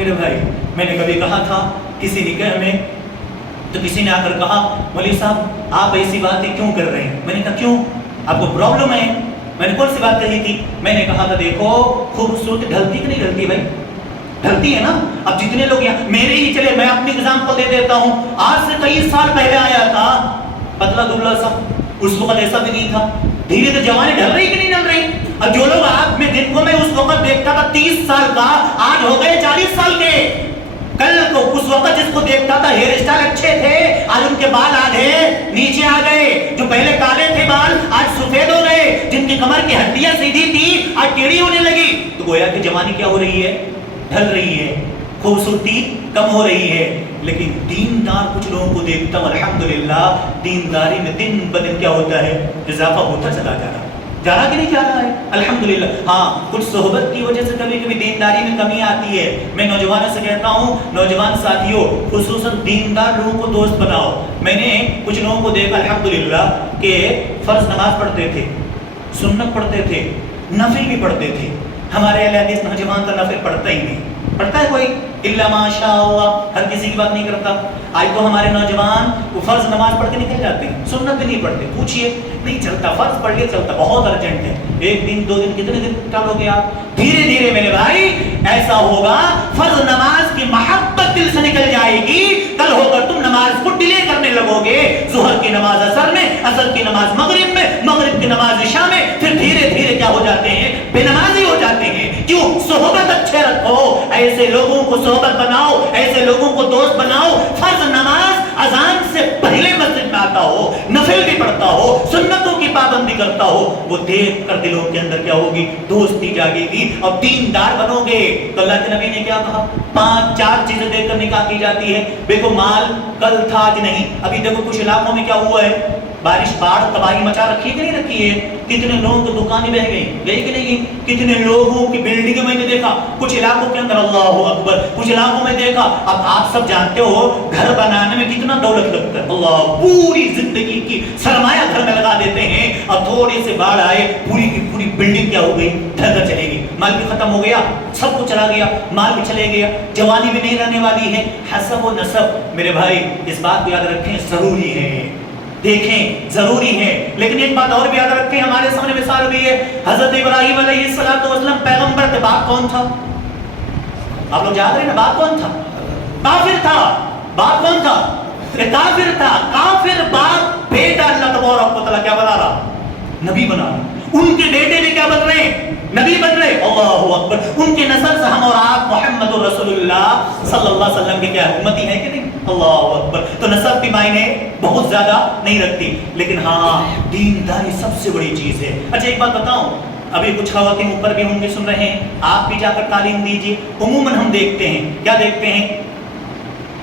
میرے بھائی، میں نے کبھی کہا تھا کسی نکاح میں، تو کسی نے آ کر کہا مولوی صاحب آپ ایسی باتیں کیوں کر رہے ہیں؟ میں نے کہا کیوں، آپ کو پرابلم ہے؟ میں نے کون سی بات کہی تھی؟ میں نے کہا تھا دیکھو خوبصورتی ڈھلتی کہ نہیں ڈھلتی بھائی؟ ڈھلتی ہے نا۔ اب جتنے لوگ یہاں میرے ہی چلے، میں اپنی ایگزامپل دے دیتا ہوں، آج سے کئی سال پہلے آیا تھا پتلا دبلا سا، اس وقت ایسا بھی نہیں تھا، دھیرے دھیرے جوانی ڈھل رہی کہ نہیں ڈھل رہی؟ اب جو لوگ آپ میں جن کو میں اس وقت دیکھتا تھا 30 سال کا، آج ہو گئے 40 سال کے۔ کل کو اس وقت جس کو دیکھتا تھا ہیئر اسٹائل اچھے تھے، آج ان کے بال آدھے نیچے آ گئے، جو پہلے کالے تھے بال آج سفید ہو گئے، جن کی کمر کی ہڈیاں سیدھی تھی آج ٹیڑھی ہونے لگی۔ تو گویا کہ جوانی کیا ہو رہی ہے؟ ڈھل رہی ہے، خوبصورتی کم ہو رہی ہے۔ لیکن دیندار کچھ لوگوں کو دیکھتا ہوں الحمدللہ دینداری میں دن بدن کیا ہوتا ہے؟ اضافہ ہوتا چلا جا رہا ہے، جا رہا کہ نہیں جا رہا ہے؟ الحمدللہ۔ ہاں کچھ صحبت کی وجہ سے کبھی کبھی دینداری میں کمی آتی ہے۔ میں نوجوانوں سے کہتا ہوں نوجوان ساتھیوں خصوصاً دیندار لوگوں کو دوست بناؤ۔ میں نے کچھ لوگوں کو دیکھا الحمدللہ کہ فرض نماز پڑھتے تھے، سنت پڑھتے تھے، نفل بھی پڑھتے تھے۔ ہمارے اہل حدیث نوجوان تو نفل پڑھتا ہی نہیں، پڑھتا ہے کوئی؟ الا ماشاء اللہ، ہر کسی کی بات نہیں کرتا۔ آج تو ہمارے نوجوان وہ فرض نماز پڑھ کے نکل جاتے ہیں، سنت بھی نہیں پڑھتے، پوچھئے نہیں چلتا، فرض پڑھ لیا چلتا، بہت ارجنٹ ہے، ایک دن دو دن کتنے دن ٹالو گے آپ؟ دھیرے دھیرے میرے بھائی ایسا ہوگا فرض نماز کی محبت دل سے نکل جائے گی، کل ہو کر تم نماز کو ڈیلے کرنے لگو گے، ظہر کی نماز عصر میں، عصر کی نماز مغرب میں، مغرب کی نماز عشاء میں، پھر دھیرے دھیرے کیا ہو جاتے ہیں؟ بے نمازی ہو جاتے ہیں۔ کیوں؟ صحبت اچھے رکھو، ایسے لوگوں کو صحبت بناؤ، ایسے لوگوں کو دوست بناؤ۔ فرض نماز اذان سے پہلے مسجد میں آتا ہو، نفل بھی پڑھتا ہو، سنتوں کی پابندی کرتا ہو، وہ دیکھ کر دلوں کے اندر کیا ہوگی؟ دوستی جاگے گی اور دیندار بنو گے۔ تو اللہ کے نبی نے کیا کہا؟ 5-4 چیزیں دیکھ کر نکاح کی جاتی ہے۔ دیکھو مال کل تھا آج نہیں، ابھی دیکھو کچھ علاقوں میں کیا ہوا ہے، بارش باڑھ تباہی مچا رکھی کہ نہیں رکھی ہے؟ کتنے لوگوں کی دکانیں بہ گئی، گئی کہ نہیں گئی؟ کتنے لوگوں کی بلڈنگیں میں نے دیکھا، کچھ علاقوں کے اندر اللہ اکبر، کچھ علاقوں میں دیکھا۔ اب آپ سب جانتے ہو گھر بنانے میں کتنا دولت لگتا ہے، اللہ پوری زندگی کی سرمایہ گھر میں لگا دیتے ہیں، اور تھوڑی سے باڑھ آئے پوری کی پوری بلڈنگ کیا ہو گئی؟ ڈھہ کر چلے گی، مال بھی ختم ہو گیا، سب کچھ چلا گیا، مال بھی چلے گیا، جوانی بھی نہیں رہنے والی ہے۔ حسب و نسب میرے بھائی اس بات کو یاد رکھیں ضروری ہے، دیکھیں ضروری ہے۔ لیکن ایک بات اور بھی یاد رکھیں، ہمارے سامنے مثال بھی ہے، حضرت ابراہیم علیہ السلام پیغمبر تھے، باپ کون تھا؟ آپ لوگ یاد رہے نا، باپ کون تھا؟ کافر تھا۔ باپ کون تھا؟ کافر تھا۔ کافر باپ بیٹا اللہ تبارک و تعالیٰ کیا بنا رہا؟ نبی بنا رہا۔ ان کے بیٹے بھی کیا بن رہے ہیں؟ نبی بن رہے۔ اللہ اکبر۔ ان کے نسل سے ہم اور آپ محمد رسول اللہ صلی اللہ علیہ وسلم کے کیا امتی ہیں کہ نہیں؟ اللہ اکبر۔ تو نسب بھی معنی بہت زیادہ نہیں رکھتی، لیکن ہاں دینداری سب سے بڑی چیز ہے۔ اچھا ایک بات بتاؤں، ابھی کچھ خواتین اوپر بھی ہوں گے سن رہے ہیں، آپ بھی جا کر تعلیم دیجیے۔ عموماً ہم دیکھتے ہیں، کیا دیکھتے ہیں؟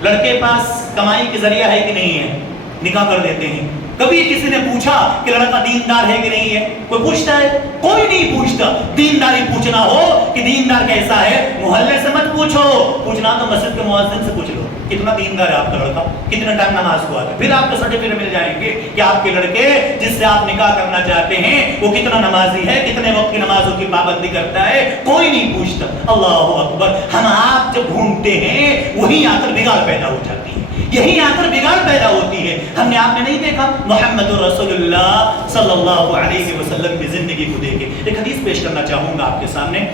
لڑکے پاس کمائی کے ذریعہ ہے کہ نہیں ہے، نکاح کر دیتے ہیں۔ کبھی کسی نے پوچھا کہ لڑکا دیندار ہے کہ نہیں ہے؟ کوئی پوچھتا ہے؟ کوئی نہیں پوچھتا۔ دینداری پوچھنا ہو کہ دیندار کیسا ہے، محلے سے مت پوچھو، پوچھنا تو مسجد کے مؤذن سے پوچھ لو کتنا دیندار ہے آپ کا لڑکا، کتنا ٹائم نماز کو آتا ہے، پھر آپ کو سرٹیفکیٹ مل جائیں گے کہ آپ کے لڑکے جس سے آپ نکاح کرنا چاہتے ہیں وہ کتنا نمازی ہے، کتنے وقت کی نمازوں کی پابندی کرتا ہے۔ کوئی نہیں پوچھتا۔ اللہ اکبر۔ ہم آپ جب ڈھونڈتے ہیں وہیں آ کر بگاڑ پیدا ہو جاتی ہے، یہی آ کر بگاڑ پیدا ہوتی ہے۔ ہم نے آپ نے نہیں دیکھا محمد رسول اللہ صلی اللہ علیہ وسلم کی زندگی کو دیکھے۔ ایک حدیث پیش کرنا چاہوں گا آپ کے سامنے۔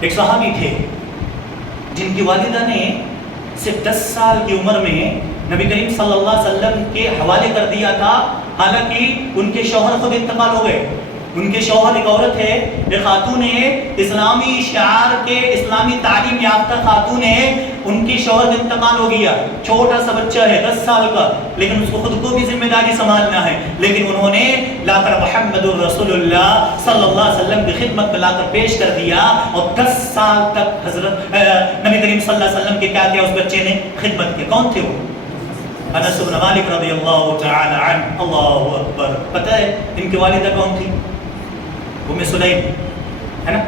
ایک صحابی تھے جن کی والدہ نے صرف 10 سال کی عمر میں نبی کریم صلی اللہ علیہ وسلم کے حوالے کر دیا تھا، حالانکہ ان کے شوہر خود انتقال ہو گئے۔ ان کے شوہر ایک عورت ہے، ایک خاتون ہے، اسلامی شعار کے اسلامی تعلیم یافتہ خاتون ہے، ان کی شوہر کا انتقال ہو گیا، چھوٹا سا بچہ ہے 10 سال کا، لیکن اس کو خود کو بھی ذمہ داری سنبھالنا ہے، لیکن انہوں نے لا کر محمد الرسول اللہ صلی اللہ علیہ وسلم کی خدمت میں لا کر پیش کر دیا، اور 10 سال تک حضرت نبی کریم صلی اللہ علیہ وسلم کے کیا کیا اس بچے نے خدمت کی۔ کون تھے وہ؟ انس بن مالک رضی اللہ تعالی عنہ۔ اللہ اکبر۔ پتہ ہے ان کی والدہ کون تھی؟ سلیم ہے نا،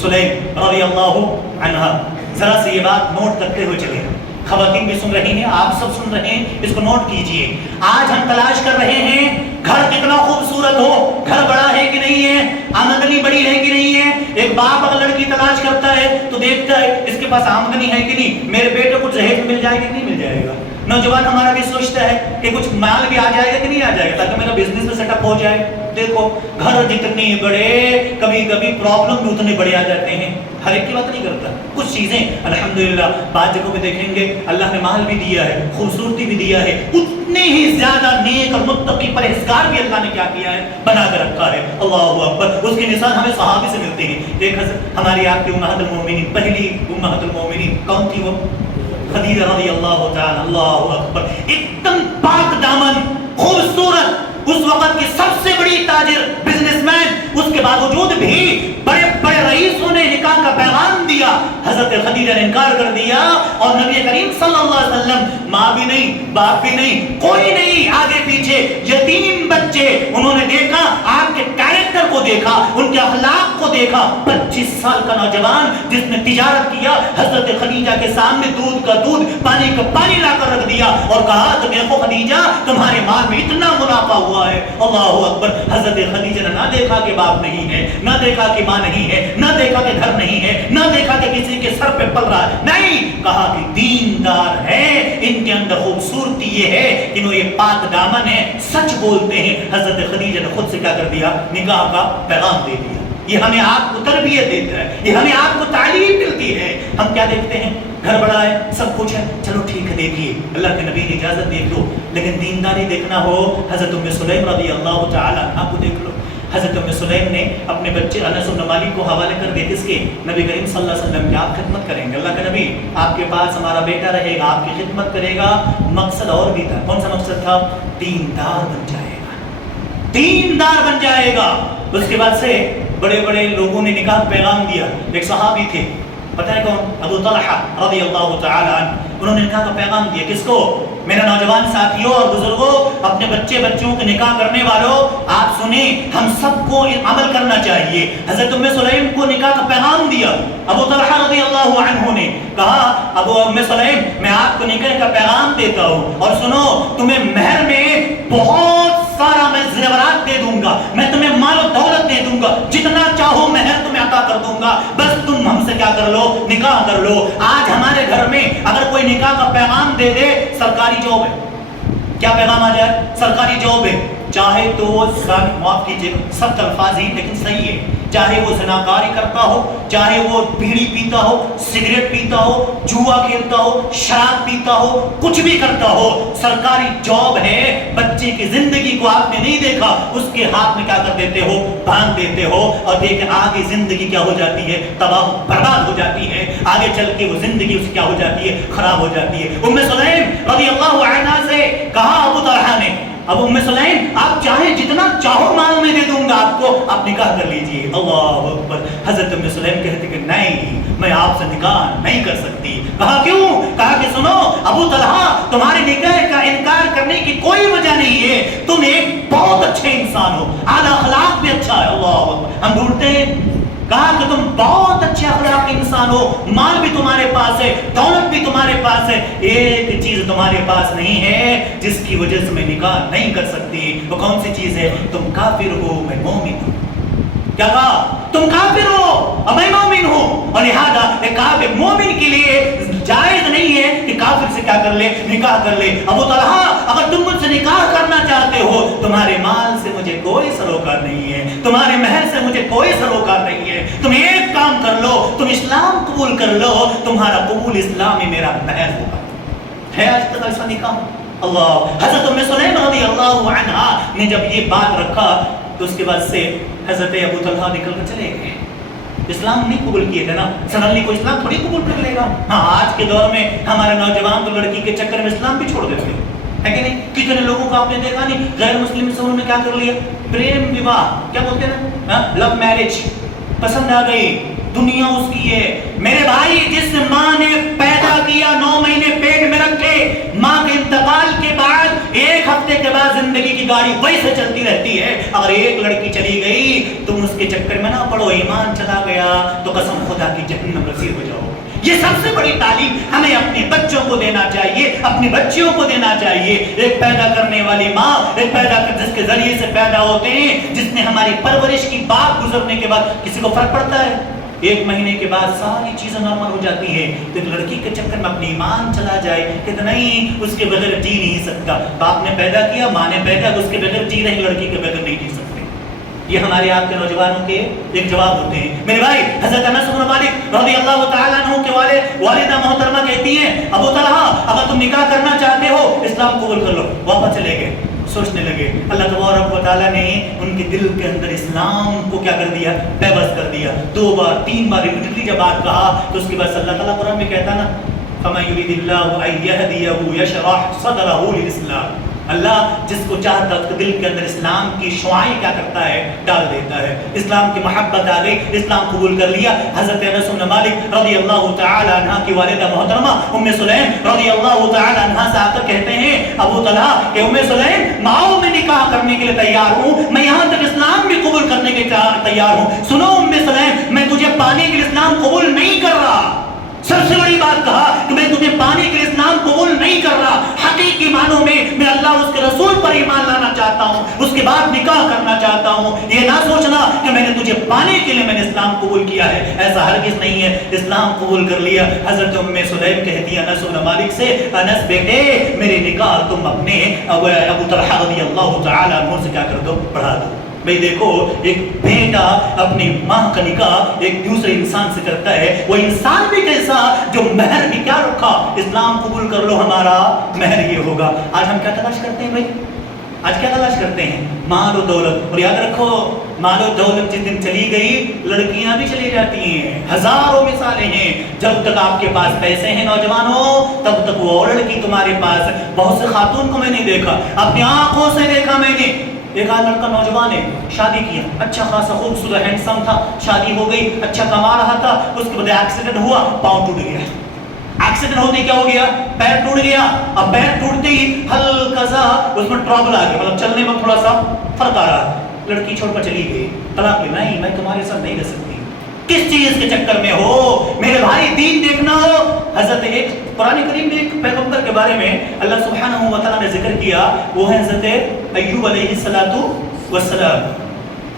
سلیم رضی اللہ عنہ۔ ذرا سے یہ بات نوٹ کرتے ہوئے چلے، خواتین بھی سن رہی ہیں، آپ سب سن رہے ہیں، اس کو نوٹ کیجئے۔ آج ہم تلاش کر رہے ہیں گھر کتنا خوبصورت ہو، گھر بڑا ہے کہ نہیں ہے، آمدنی بڑی ہے کہ نہیں ہے. ایک باپ اگر لڑکی تلاش کرتا ہے تو دیکھتا ہے اس کے پاس آمدنی ہے کہ نہیں، میرے بیٹے کو جہیز مل جائے گا کہ نہیں مل جائے گا. نوجوان ہمارا بھی سوچتا ہے کہ کچھ مال بھی آ جائے گا کہ نہیں آ جائے گا تاکہ میرا بزنس میں سیٹ اپ ہو جائے. دیکھو گھر جتنے بڑے کبھی کبھی پرابلم بھی اتنے بڑے آ جاتے ہیں. ہر ایک کی بات نہیں کرتا، کچھ چیزیں الحمدللہ بعض جگہوں پہ دیکھیں گے اللہ نے مال بھی دیا ہے، خوبصورتی بھی دیا ہے، اتنے ہی زیادہ نیک اور متقی پرہیزگار بھی اللہ نے کیا کیا ہے، بنا کے رکھا ہے. اللہ اکبر. اس کی مثال ہمیں صحابی سے ملتے ہیں. ایک ہماری آپ کی امہات المومنین، پہلی امہات المومنین کون تھی؟ وہ خدیجہ رضی اللہ تعالی. اللہ اکبر. ایک دم پاک دامن، خوبصورت، اس وقت کی سب سے بڑی تاجر، بزنس مین. اس کے باوجود بھی بڑے بڑے رئیسوں نے نکاح کا پیغام دیا، حضرت خدیجہ نے انکار کر دیا. اور نبی کریم صلی اللہ علیہ وسلم، ماں بھی نہیں، باپ بھی نہیں، کوئی نہیں، آگے پیچھے یتیم بچے، انہوں نے دیکھا، آپ کے کیریکٹر کو دیکھا، ان کے اخلاق کو دیکھا. 25 سال کا نوجوان جس نے تجارت کیا، حضرت خدیجہ کے سامنے دودھ کا دودھ، پانی کا پانی لا کر رکھ دیا اور کہا کہ دیکھو خدیجہ، تمہارے مال میں اتنا منافع ہوا ہے. اللہ اکبر. حضرت خدیجہ نے نہ دیکھا کہ باپ نہیں ہے، نہ دیکھا کہ ماں نہیں ہے، نہ دیکھا کہ گھر نہیں ہے، نہ دیکھا کہ کسی کے سر پہ پل رہا ہے، نہیں، کہا کہ دیندار ہے، ان کے اندر خوبصورتی یہ ہے کہ وہ یہ پاک دامن ہے، سچ بولتے ہیں. حضرت خدیجہ نے خود سے کیا کر دیا؟ نکاح کا پیغام دے دیا. یہ ہمیں آپ کو تربیت دیتا ہے، یہ ہمیں آپ کو تعلیم ملتی ہے. ہم کیا دیکھتے ہیں؟ گھر بڑا ہے، سب کچھ ہے، چلو ٹھیک ہے دیکھیے، اللہ کے نبی نے اجازت دیکھ لو. لیکن دینداری دیکھنا ہو، حضرت ام سلیم رضی اللہ تعالی عنہ کو دیکھ لو. حضرت ام سلیم نے اپنے بچے انس بن مالک کو حوالے کر دیا کس کے؟ نبی کریم صلی اللہ علیہ وسلم کی. آپ خدمت کریں گے، اللہ کے نبی آپ کے پاس ہمارا بیٹا رہے گا، آپ کی خدمت کرے گا. مقصد اور بھی تھا. کون سا مقصد تھا؟ دیندار بن جائے گا، دیندار بن جائے گا. اس کے بعد سے بڑے بڑے لوگوں نے نکاح پیغام دیا. ایک صحابی تھے، پتہ ہے کون؟ ابو طلحہ رضی اللہ تعالی عنہ. انہوں نے نکاح کا پیغام دیا. کس کو؟ میرا نوجوان ساتھیوں اور بزرگوں، اپنے بچوں کے نکاح کرنے والوں، آپ سنیں، ہم سب کو عمل کرنا چاہیے. حضرت ام سلیم کو نکاح کا پیغام دیا. ابو طلحہ رضی اللہ عنہ نے کہا، ابو ام سلیم میں آپ کو نکاح کا پیغام دیتا ہوں، اور سنو، تمہیں مہر میں بہت سارا میں زیورات دے دوں گا، میں تمہیں مال و دولت دے دوں گا، جتنا چاہو مہر تمہیں عطا کر دوں گا، بس تم ہم سے کیا کر لو؟ نکاح کر لو. آج ہمارے گھر میں اگر کوئی نکاح کا پیغام دے دے، سرکاری جاب ہے. کیا پیغام آ جائے؟ سرکاری جاب ہے. چاہے تو وہ معاف کیجیے سخت الفاظ ہی لیکن صحیح ہے، چاہے وہ زناکاری کرتا ہو، چاہے وہ بیڑی پیتا ہو، سگریٹ پیتا ہو، جوا کھیلتا ہو، شراب پیتا ہو، کچھ بھی کرتا ہو، سرکاری جاب ہے. بچے کی زندگی کو آپ نے نہیں دیکھا، اس کے ہاتھ میں کیا کر دیتے ہو؟ باندھ دیتے ہو، اور دیکھ آگے زندگی کیا ہو جاتی ہے؟ تباہ برباد ہو جاتی ہے. آگے چل کے وہ زندگی اس کیا ہو جاتی ہے؟ خراب ہو جاتی ہے. ام سلیم رضی اللہ عنہا سے کہا ابو طلحہ نے، اب ام سلیم آپ چاہیں جتنا چاہو مال میں دے دوں گا آپ کو، آپ نکاح کر لیجئے. اللہ اکبر. حضرت ام سلیم کہتے کہ نہیں، میں آپ سے نکاح نہیں کر سکتی. کہا کیوں؟ کہا کہ سنو ابو طلحہ، تمہارے نکاح کا انکار کرنے کی کوئی وجہ نہیں ہے، تم ایک بہت اچھے انسان ہو، اعلیٰ اخلاق بھی اچھا ہے. اللہ اکبر. ہم ڈھونڈتے ہیں، کہا کہ تم بہت اچھے اخلاق کے انسان ہو، مال بھی تمہارے پاس ہے، دولت بھی تمہارے پاس ہے، ایک چیز تمہارے پاس نہیں ہے جس کی وجہ سے میں نکاح نہیں کر سکتی. وہ کون سی چیز ہے؟ تم کافر ہو، میں مومن ہوں. کیا کہا؟ تم کافر ہو اور میں مومن ہوں، اور لہذا ایک کافر مومن کے لیے جائز نہیں ہے کہ کافر سے کیا کر لے؟ نکاح کر لے. ابو طلحہ اگر تم مجھ سے نکاح کرنا چاہتے ہو، تمہارے مال سے مجھے کوئی سروکار نہیں ہے، تمہارے مہر سے مجھے کوئی سروکار نہیں ہے. تم ایک کام کر لو، تم اسلام قبول کر لو، تمہارا قبول اسلام میں میرا مہر ہوگا. ہے آج تک ایسا نکاح؟ اللہ. حضرت ام سلیم رضی اللہ عنہا نے جب یہ بات رکھا تو اس کے بعد سے حضرت ابو طلحہ نکل کر چلے گئے. اسلام نہیں قبول کیے تھے نا، سڈنلی کوئی اسلام تھوڑی قبول کر لے گا. ہاں آج کے دور میں ہمارے نوجوان تو لڑکی کے چکر میں اسلام بھی چھوڑ دیتے ہیں، ہے کہ نہیں؟ کتنے لوگوں کو آپ نے دیکھا نہیں، غیر مسلم سے انہوں نے کیا کر لیا؟ پریم وواہ، کیا بولتے ہیں نا، لو میرج. پسند آ گئی، دنیا اس کی ہے. میرے بھائی، جس ماں نے پیدا کیا، 9 مہینے پیٹ میں رکھے، ماں کے انتقال کے بعد 1 ہفتے کے بعد زندگی کی گاڑی ویسے چلتی رہتی ہے. اگر ایک لڑکی چلی گئی تم اس کے چکر میں نہ پڑو، ایمان چلا گیا تو قسم خدا کی جہنم رسید ہو جاؤ. یہ سب سے بڑی تعلیم ہمیں اپنے بچوں کو دینا چاہیے، اپنی بچیوں کو دینا چاہیے۔ ایک پیدا کرنے والی ماں، ایک جس کے ذریعے سے پیدا ہوتے ہیں، جس نے ہماری پرورش کی، بات گزرنے کے بعد کسی کو فرق پڑتا ہے؟ 1 مہینے کے بعد ساری چیزیں نارمل ہو جاتی ہیں، تو ایک لڑکی کے چکر میں اپنی ایمان چلا جائے کہ نہیں اس کے بغیر جی نہیں سکتا۔ باپ نے پیدا کیا، ماں نے پیدا، اس کے بغیر جی رہی، لڑکی کے بغیر نہیں جی سکتے۔ یہ ہمارے آپ کے نوجوانوں کے ایک جواب ہوتے ہیں۔ میرے بھائی، حضرت انس بن مالک رضی اللہ تعالیٰ عنہ کے والدہ محترمہ کہتی ہیں، ابو طلحہ اگر تم نکاح کرنا چاہتے ہو اسلام قبول کر لو۔ واپس چلے گئے، سوچنے لگے۔ اللہ تبارک و تعالیٰ نے ان کے دل کے اندر اسلام کو کیا کر دیا؟ بے بس کر دیا۔ 2 بار 3 بار ریپیٹڈلی جب بات کہا تو اس کے بعد اللہ تعالیٰ قرآن میں کہتا نا، فَمَن يُرِدِ اللَّهُ أَن يَهْدِيَهُ يَشْرَحْ صَدْرَهُ لِلْإِسْلَامِ۔ اللہ جس کو چاہتا ہے اس کے دل کے اندر اسلام کی شعاعیں کیا کرتا ہے؟ ڈال دیتا ہے۔ اسلام کی محبت آ گئی، اسلام قبول کر لیا۔ حضرت انس بن مالک رضی اللہ تعالی عنہ کی والدہ محترمہ ام سلیم رضی اللہ تعالی عنہ سے آ کر کہتے ہیں، ابو طلحہ کہ ام سلیم ماؤ میں نکاح کرنے کے لیے تیار ہوں، میں یہاں تک اسلام بھی قبول کرنے کے تیار ہوں۔ سنو ام سلیم، میں تجھے پانے کے لیے اسلام قبول نہیں کر رہا۔ سب سے بڑی بات کہا کہ میں تمہیں پانے کے لیے اسلام قبول نہیں کر رہا، حقیقی معنوں میں اللہ اس کے رسول پر ایمان لانا چاہتا ہوں، اس کے بعد نکاح کرنا چاہتا ہوں۔ یہ نہ سوچنا کہ میں نے تجھے پانے کے لیے میں نے اسلام قبول کیا ہے، ایسا ہرگز نہیں ہے، اسلام قبول کر لیا۔ حضرت ام سلیم کہتی ہے انس بن مالک سے، انس بیٹے میرے نکاح تم اپنے ابو طلحہ رضی اللہ تعالی عنہ سے کیا کر دو؟ پڑھا دو۔ بھئی دیکھو، ایک بیٹا اپنی ماں کا نکاح ایک دوسرے انسان سے کرتا ہے، وہ انسان بھی کیسا جو مہر بھی کیا رکھا؟ اسلام قبول کر لو، ہمارا مہر یہ ہوگا۔ آج ہم کیا تلاش کرتے ہیں بھائی؟ آج کیا تلاش کرتے ہیں؟ مال و دولت۔ اور یاد رکھو، مال و دولت جس دن چلی گئی لڑکیاں بھی چلی جاتی ہیں۔ ہزاروں مثالیں ہیں، جب تک آپ کے پاس پیسے ہیں نوجوانوں تب تک وہ لڑکی تمہارے پاس۔ بہت سے خاتون کو میں نے دیکھا، اپنی آنکھوں سے دیکھا میں نے، ایک آدھ لڑکا نوجوان ہے، شادی کیا، اچھا خاصا خوبصورت ہینڈسم تھا، شادی ہو گئی، اچھا کما رہا تھا، اس کے بعد ایکسیڈنٹ ہوا، پاؤں ٹوٹ گیا۔ ایکسیڈنٹ ہوتے کیا ہو گیا؟ پیر ٹوٹ گیا۔ اب پیر ٹوٹتے ہی ہلکا سا اس میں ٹربل آ گیا، مطلب چلنے میں تھوڑا سا فرق آ رہا۔ لڑکی چھوڑ کر چلی گئی، طلاق لی، نہیں میں تمہارے ساتھ نہیں رہ سکتی۔ کس چیز کے چکر میں ہو میرے بھائی؟ دین دیکھنا ہو۔ حضرت ایک قرآن کریم میں ایک پیغمبر کے بارے میں اللہ سبحانہ و تعالیٰ نے ذکر کیا، وہ ہے حضرت ایوب علیہ السلام۔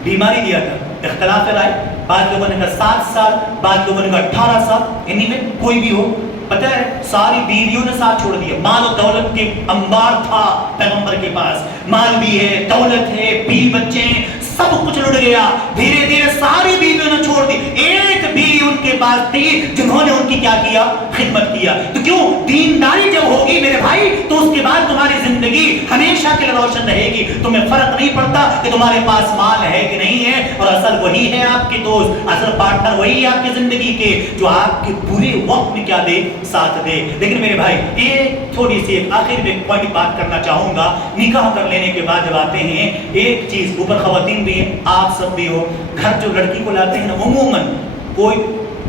بیماری دیا تھا، اختلاف رائے، بعض لوگوں نے کہا 7 سال، بعض لوگوں نے کہا 18 سال، انہی میں کوئی بھی ہو۔ پتہ ہے ساری بیویوں نے ساتھ چھوڑ دیا، مال و دولت کے انبار تھا پیغمبر کے پاس، مال بھی ہے، دولت ہے، بیوی بچے ہیں، سب کچھ لٹ گیا۔ دھیرے دھیرے ساری بیویوں نے چھوڑ دی، ایک بھی ان کے پاس تھی جنہوں نے ان کی کیا کیا؟ خدمت کیا۔ تو کیوں؟ دینداری جب ہوگی میرے بھائی تو اس کے بعد تمہاری زندگی ہمیشہ کے لیے روشن رہے گی۔ تمہیں فرق نہیں پڑتا کہ تمہارے پاس مال ہے کہ نہیں ہے، اور اصل وہی ہے آپ کے دوست، اصل پارٹنر وہی ہے آپ کی زندگی کے جو آپ کے برے وقت میں کیا دے؟ ساتھ دے۔ لیکن میرے بھائی ایک تھوڑی سی ایک آخر میں پوائنٹ بات کرنا چاہوں گا، نکاح کر لینے کے بعد جب آتے ہیں ایک چیز، اوپر خواتین بھی ہیں، آپ سب بھی ہو، گھر جو لڑکی کو لاتے ہیں نا، عموماً کوئی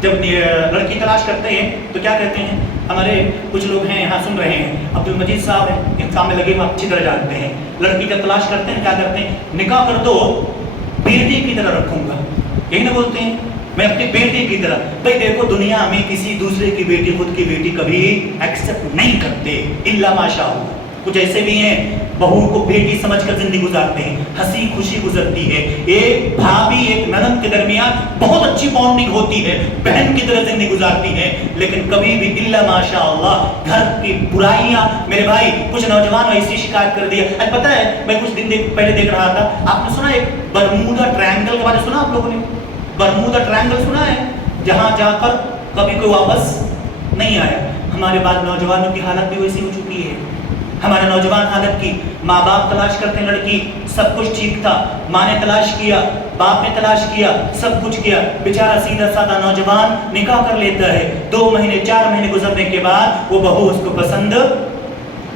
جب لڑکی تلاش کرتے ہیں تو کیا کہتے ہیں؟ ہمارے کچھ لوگ ہیں یہاں سن رہے ہیں، عبد المجید صاحب ہیں، ان کام میں لگے ہوئے اچھی طرح جانتے ہیں، لڑکی جب تلاش کرتے ہیں کیا کرتے ہیں؟ نکاح کر دو، بیٹی کی طرح رکھوں گا، یہی نہ بولتے ہیں، میں اپنی بیٹی کی طرح۔ بھائی دیکھو دنیا میں کسی دوسرے کی بیٹی خود کی بیٹی کبھی ایکسیپٹ نہیں کرتے، الا ماشاء اللہ۔ کچھ ایسے بھی ہیں بہو کو بیٹی سمجھ کر زندگی گزارتے ہیں، ہنسی خوشی گزرتی ہے، ایک بھابھی ایک ننند کے درمیان بہت اچھی بانڈنگ ہوتی ہے، بہن کی طرح زندگی گزارتی ہے، لیکن کبھی بھی الا ماشاء اللہ گھر کی برائیاں۔ میرے بھائی کچھ نوجوان ایسی شکایت کر دیا، پتہ ہے میں کچھ دن پہلے دیکھ رہا تھا، آپ نے سنا ایک برمودا ٹرائنگل کے بارے میں؟ سنا آپ لوگوں نے برمودا ٹرائنگل سنا ہے؟ جہاں جا کر کبھی کوئی واپس نہیں آیا۔ ہمارے بعد نوجوانوں کی حالت بھی ویسی ہو چکی ہے، ہمارے نوجوان حالت کی، ماں باپ تلاش کرتے ہیں لڑکی، سب کچھ ٹھیک تھا، ماں نے تلاش کیا، باپ نے تلاش کیا، سب کچھ کیا، بیچارہ سیدھا سادہ نوجوان نکاح کر لیتا ہے، 2 مہینے 4 مہینے گزرنے کے بعد وہ بہو اس کو پسند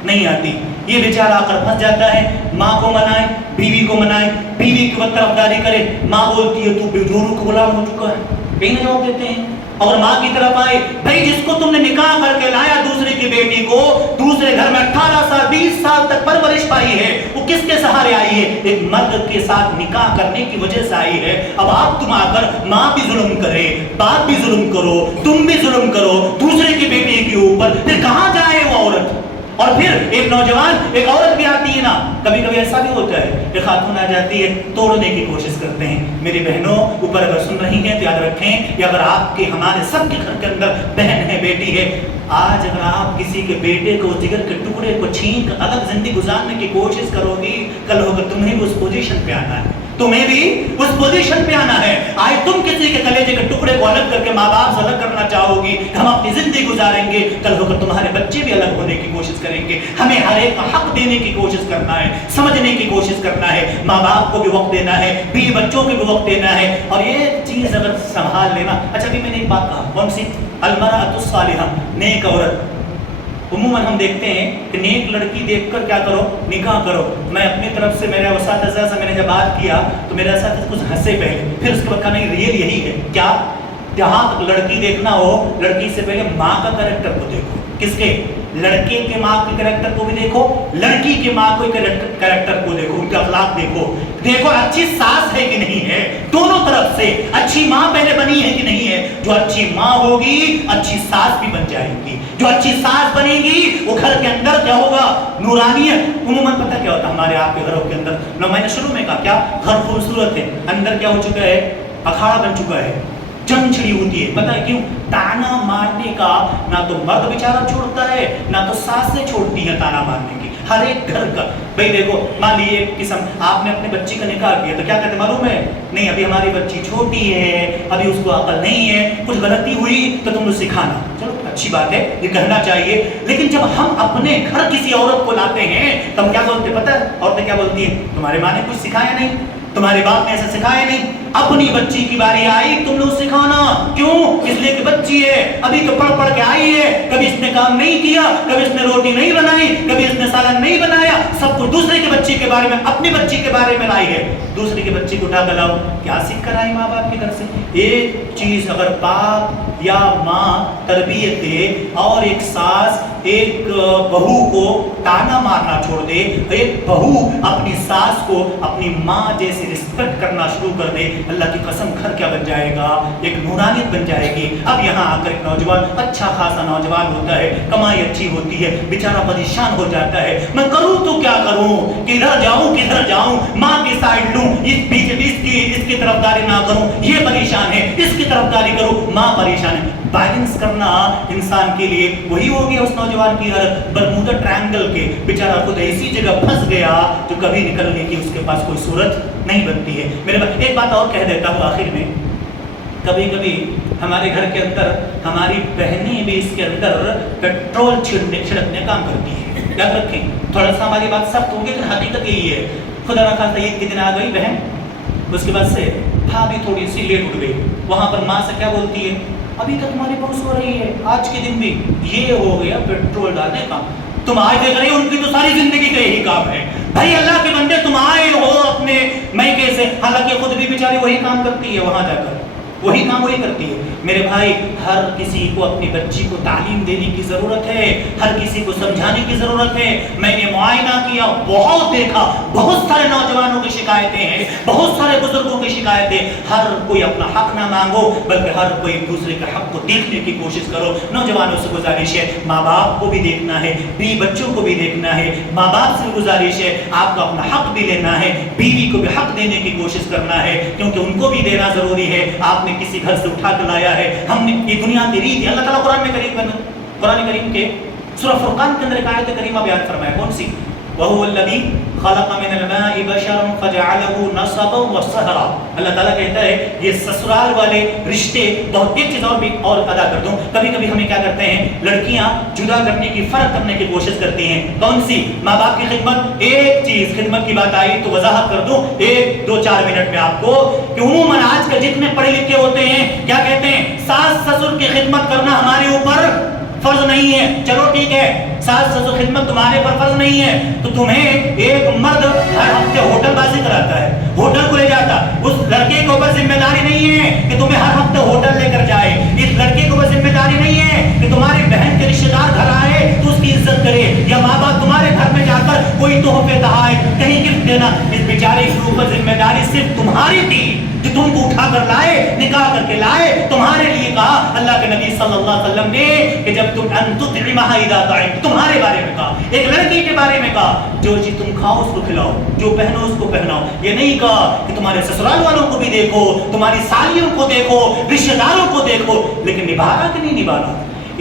نہیں آتی، یہ بیچارہ آ کر پھنس جاتا ہے، ماں کو منائے، بیوی کو منائے، بیوی کی طرفداری کرے، ماں بولتی ہے تو بیٹھورو کا غلام ہو چکا ہے، کہیں نہ جواب دیتے ہیں، اور ماں کی طرف آئے. بھائی جس کو تم نے نکاح کر کے لایا دوسرے کی بیٹی کو, دوسرے گھر میں 18 سال 20 سال تک پرورش پائی ہے, وہ کس کے سہارے آئی ہے؟ ایک مرد کے ساتھ نکاح کرنے کی وجہ سے آئی ہے. اب آپ تم آ کر ماں بھی ظلم کرے, باپ بھی ظلم کرو, تم بھی ظلم کرو دوسرے کی بیٹی کے اوپر, پھر کہاں جائے وہ عورت؟ اور پھر ایک نوجوان, ایک عورت بھی آتی ہے نا, کبھی کبھی ایسا بھی ہوتا ہے, ایک خاتون آ جاتی ہے, توڑنے کی کوشش کرتے ہیں. میری بہنوں اوپر اگر سن رہی ہیں تو یاد رکھیں, یا اگر آپ کے ہمارے سب کے گھر کے اندر بہن ہے, بیٹی ہے, آج اگر آپ کسی کے بیٹے کو, جگر کے ٹکڑے کو چھین کر الگ زندگی گزارنے کی کوشش کرو گی, کل ہو کر تمہیں بھی اس پوزیشن پہ آنا ہے, تمہیں بھی اس پوزیشن پہ آنا ہے. آج تم کسی کے کلیجے کے ٹکڑے کو الگ کر کے ماں باپ سے الگ کرنا چاہو گی, ہم اپنی زندگی گزاریں گے, کل ہو کر تمہارے بچے بھی الگ ہونے کی کوشش کریں گے. ہمیں ہر ایک کا حق دینے کی کوشش کرنا ہے, سمجھنے کی کوشش کرنا ہے, ماں باپ کو بھی وقت دینا ہے, بیوی بچوں کو بھی وقت دینا ہے. اور یہ چیز اگر سنبھال لینا. اچھا بھی میں نے ایک بات کہا, کون سی؟ المرأۃ الصالحہ, نیک عورت. عموماً ہم دیکھتے ہیں کہ نیک لڑکی دیکھ کر کیا کرو, نکاح کرو. میں اپنی طرف سے میرے اساتذہ سے میں نے جب بات کیا تو میرے اساتذہ کچھ ہنسے پہلے, پھر اس کے بعد کہا نہیں ریئل یہی ہے. کیا؟ جہاں تک لڑکی دیکھنا ہو, لڑکی سے پہلے ماں کا کریکٹر کو دیکھو. کس کے؟ لڑکے کے ماں کے کریکٹر کو بھی دیکھو, لڑکی کے ماں کے کریکٹر کو دیکھو, ان کے اخلاق دیکھو. دیکھو اچھی ساس ہے کہ نہیں ہے, دونوں طرف سے اچھی ماں پہلے بنی ہے کہ نہیں ہے. جو اچھی ماں ہوگی اچھی ساس بھی بن جائے گی, جو اچھی ساس بنے گی وہ گھر کے اندر کیا ہوگا, نورانیت. عموماً پتہ کیا ہوتا ہے ہمارے آپ کے گھروں کے اندر, میں نے شروع میں کہا کیا گھر خوبصورت ہے, اندر کیا ہو چکا ہے, اکھاڑا بن چکا ہے, جنگ چھڑی ہوتی ہے. پتہ ہے کیوں؟ تانا مارنے کا نہ تو مرد بیچارہ چھوڑتا ہے, نہ تو ساسیں چھوڑتی ہیں تانا مارنے کی. ہر ایک گھر کا بھائی دیکھو, مان لیے ایک قسم آپ نے اپنے بچی کا نکاح کیا تو کیا کہتے معلوم ہے, نہیں ابھی ہماری بچی چھوٹی ہے, ابھی اس کو عقل نہیں ہے, کچھ غلطی ہوئی تو تم نے سکھانا. چلو اچھی بات ہے, یہ کہنا چاہیے. لیکن جب ہم اپنے گھر کسی عورت کو لاتے ہیں تو ہم کیا بولتے پتہ ہے, عورتیں کیا بولتی ہیں, تمہارے ماں نے کچھ سکھایا نہیں, تمہارے باپ نے ایسا سکھایا نہیں. اپنی بچی کی باری آئی تم لوگ سکھانا. کیوں؟ اس لیے کہ بچی ہے, ابھی تو پڑھ پڑھ کے آئی ہے, کبھی اس نے کام نہیں کیا, کبھی اس نے روٹی نہیں بنائی, کبھی اس نے سالن نہیں بنایا, سب کچھ دوسرے کے بچی کے بارے میں, اپنی بچی کے بارے میں لائی ہے. دوسرے کے بچی کو اٹھا کر لاؤ, کیا سیکھ کر آئی ماں باپ کی طرف سے؟ ایک چیز اگر باپ یا ماں تربیت دے اور ایک ساس ایک بہو کو تانا مارنا چھوڑ دے, ایک بہو اپنی ساس کو اپنی ماں جیسے رسپیکٹ کرنا شروع کر دے, اللہ کی قسم گھر کیا بن جائے گا, ایک نورانیت بن جائے گی. اب یہاں آ کر ایک نوجوان, اچھا خاصا نوجوان ہوتا ہے, کمائی اچھی ہوتی ہے, بیچارہ پریشان ہو جاتا ہے, میں کروں تو کیا کروں, کدھر جاؤں, ماں کی سائڈ لوں, اس کی طرفداری نہ کروں, یہ پریشان ہے, اس کی طرفداری کروں, ماں پریشان ہے. بیلنس کرنا انسان کے لیے وہی ہو گیا اس نوجوان کی حالت, برمودا ٹرائنگل کے, بیچارہ خود ایسی جگہ پھنس گیا جو کبھی نکلنے کی اس کے پاس کوئی صورت نہیں بنتی ہے. میرے پاس ایک بات اور کہہ دیتا ہوں آخر میں, کبھی کبھی ہمارے گھر کے اندر ہماری بہنیں بھی اس کے اندر پیٹرول چھڑکنے کام کرتی ہیں. یاد رکھیں, تھوڑا سا ہماری بات سخت ہوگی لیکن حقیقت یہی ہے. خدا نخواستہ عید کے دن آ گئی بہن, اس کے بعد سے بھابھی تھوڑی سی لیٹ اٹھ گئی, وہاں پر ماں سے کیا بولتی ہے, ابھی تک تمہاری بہت سو رہی ہے, آج کے دن بھی یہ ہو گیا پیٹرول ڈالنے کا. تم آج دیکھ رہے ہو, ان کی تو ساری زندگی کا یہی کام ہے. بھائی اللہ کے بندے تم آئے ہو اپنے میکے سے, حالانکہ خود بھی بیچاری وہی کام کرتی ہے, وہاں جا کر وہی کام وہی کرتی ہے. میرے بھائی, ہر کسی کو اپنی بچی کو تعلیم دینے کی ضرورت ہے, ہر کسی کو سمجھانے کی ضرورت ہے. میں نے معائنہ کیا, بہت دیکھا, بہت سارے نوجوانوں کی شکایتیں ہیں, بہت سارے بزرگوں کی شکایتیں. ہر کوئی اپنا حق نہ مانگو, بلکہ ہر کوئی دوسرے کے حق کو دیکھنے کی کوشش کرو. نوجوانوں سے گزارش ہے, ماں باپ کو بھی دیکھنا ہے, بیوی بچوں کو بھی دیکھنا ہے. ماں باپ سے گزارش ہے, آپ کو اپنا حق بھی لینا ہے, بیوی کو بھی حق دینے کی کوشش کرنا ہے, کیونکہ ان کو بھی دینا ضروری ہے. آپ نے کسی گھر سے اٹھا کر لایا ہے, ہم نے یہ دنیا کی ریت ہے. اللہ تعالیٰ قرآن کریم کے سورہ فرقان کے اندر ایک آیت کریمہ بیان فرمایا, کون سی؟ وَهُوَ الَّذِي خَلَقَ مِنَ الْمَاءِ بَشَرًا فَجَعَلَهُ نَسَبًا وَصَهْرًا. اللہ تعالیٰ کہتا ہے یہ سسرال والے رشتے. بہت ایک چیز اور ادا کر دوں, کبھی کبھی ہمیں کیا کرتے ہیں, لڑکیاں جدا کرنے کی, فرق کرنے کی کوشش کرتی ہیں. کون سی؟ ماں باپ کی خدمت. ایک چیز خدمت کی بات آئی تو وضاحت کر دوں 1-2-4 منٹ میں آپ کو, کہ عموماً آج کل جتنے پڑھے لکھے ہوتے ہیں کیا کہتے ہیں, ساس سسر کی خدمت کرنا ہمارے اوپر فرض نہیں ہے، چلو ٹھیک ہے ساس سسر خدمت تمہارے پر فرض نہیں ہے، تو تمہیں ایک مرد ہر ہفتے ہوٹل بازی کراتا ہے، ہوٹل کو لے جاتا، اس لڑکے کے اوپر ذمہ داری نہیں ہے کہ تمہیں ہر ہفتے ہوٹل لے کر جائے، اس لڑکے کے اوپر ذمہ داری نہیں ہے کہ تمہاری بہن کے رشتے دار گھر آئے تو اس کی عزت کرے، یا ماں باپ تمہارے گھر میں جا کر کوئی تحفے تحائف کہیں گفٹ دینا، اس بیچارے کے اوپر ذمہ داری صرف تمہاری تھی جو تم کو اٹھا کر لائے، نکاح کر کے لائے، تمہارے لیے کہا اللہ کے نبی صلی اللہ علیہ وسلم نے کہ جب تم تطعمها اذا طعمت، تمہارے بارے میں کہا، ایک لڑکی کے بارے میں کہا جو چیز تم کھاؤ اس کو کھلاؤ، جو پہنو اس کو پہناؤ، یہ نہیں کہا کہ تمہارے سسرال والوں کو بھی دیکھو، تمہاری سالیوں کو دیکھو، رشتہ داروں کو دیکھو، لیکن نبھانا کہ نہیں نبھانا؟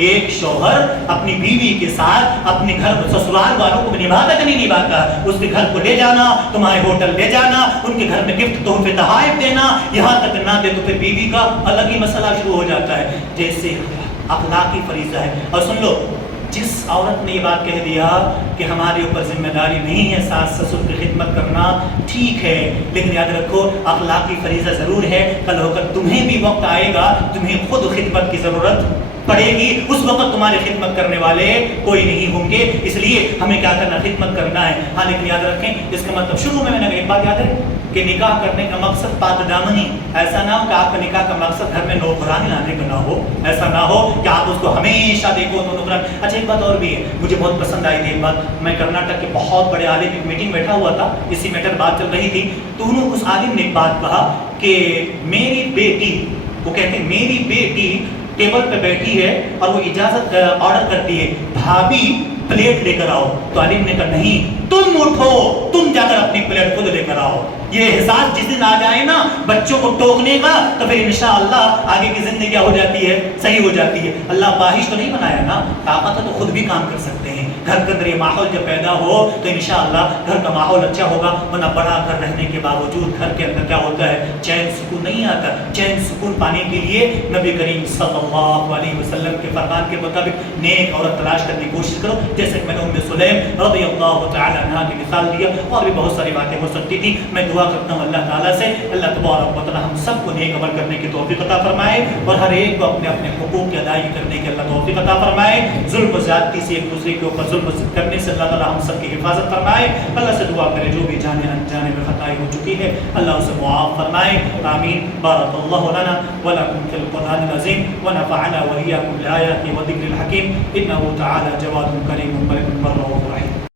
ایک شوہر اپنی بیوی کے ساتھ اپنے گھر سسرال والوں کو بھی نبھاتا کہ نہیں نبھاتا؟ اس کے گھر کو لے جانا، تمہارے ہوٹل لے جانا، ان کے گھر میں گفٹ تحفے تحائف دینا، یہاں تک نہ دے تو پھر بیوی کا الگ ہی مسئلہ شروع ہو جاتا ہے، جیسے اخلاقی فریضہ ہے۔ اور سن لو، جس عورت نے یہ بات کہہ دیا کہ ہمارے اوپر ذمہ داری نہیں ہے ساس سسر کی خدمت کرنا، ٹھیک ہے، لیکن یاد رکھو اخلاقی فریضہ ضرور ہے، کل ہو کر تمہیں بھی وقت آئے گا تمہیں خود خدمت کی ضرورت پڑے گی، اس وقت تمہاری خدمت کرنے والے کوئی نہیں ہوں گے، اس لیے ہمیں کیا کرنا؟ خدمت کرنا ہے۔ ہاں لیکن یاد رکھیں اس کا مطلب شروع میں نے ایک بات یاد ہے کہ نکاح کرنے کا مقصد پاک دامنی، ایسا نہ ہو کہ آپ کا نکاح کا مقصد گھر میں نوکرانی لانے کا نہ ہو، ایسا نہ ہو کہ آپ اس کو ہمیشہ دیکھو تو نوکران۔ اچھا ایک بات اور بھی ہے مجھے بہت پسند آئی تھی، ایک بات، میں کرناٹک کے بہت بڑے عالم کی میٹنگ بیٹھا ہوا تھا، اسی میٹر بات چل رہی تھی، تو انہوں اس عالم نے ایک بات کہا کہ میری بیٹی، وہ کہتے ہیں میری بیٹی ٹیبل پہ بیٹھی ہے اور وہ اجازت آرڈر کرتی ہے بھابھی پلیٹ لے کر آؤ، تو عالم نے کہا نہیں، تم اٹھو، تم جا کر اپنی پلیٹ خود لے کر آؤ۔ یہ احساس جس دن آ جائے نا بچوں کو ٹوکنے کا تو پھر انشاءاللہ آگے کی زندگی کیا ہو جاتی ہے؟ صحیح ہو جاتی ہے۔ اللہ باہش تو نہیں بنایا نا، طاقت ہے تو خود بھی کام کر سکتے ہیں۔ گھر کے اندر یہ ماحول جب پیدا ہو تو انشاءاللہ گھر کا ماحول اچھا ہوگا، ورنہ بڑا گھر رہنے کے باوجود گھر کے اندر کیا ہوتا ہے؟ چین سکون نہیں آتا۔ چین سکون پانے کے لیے نبی کریم صلی اللہ علیہ وسلم کے فرمان کے مطابق نیک عورت تلاش کرنے کی کوشش کرو، جیسے کہ میں نے ام سلیم رضی اللہ تعالی عنہا کی مثال دیا، اور بھی بہت ساری باتیں ہو سکتی تھی۔ میں دعا کرتا ہوں اللہ تعالیٰ سے اللہ تبارک و تعالیٰ ہم سب کو نیک عمل کرنے کی توفیق عطا فرمائے، اور ہر ایک کو اپنے اپنے حقوق کی ادائیگی کرنے کی اللہ توفیق عطا فرمائے۔ ظلم و زیادتی سے ایک دوسرے کے اوپر ظلم کرنے سے اللہ تعالیٰ ہم سب کی حفاظت فرمائے۔ اللہ سے دعا کرے جو بھی جانے انجانے میں خطائی ہو چکی ہے اللہ اسے معاف فرمائے، آمین۔ بارک اللہ لنا ولکم فی القرآن العظیم ونفعنا وإياكم بالآیات والذکر الحکیم، انہ تعالی جواد کریم ملک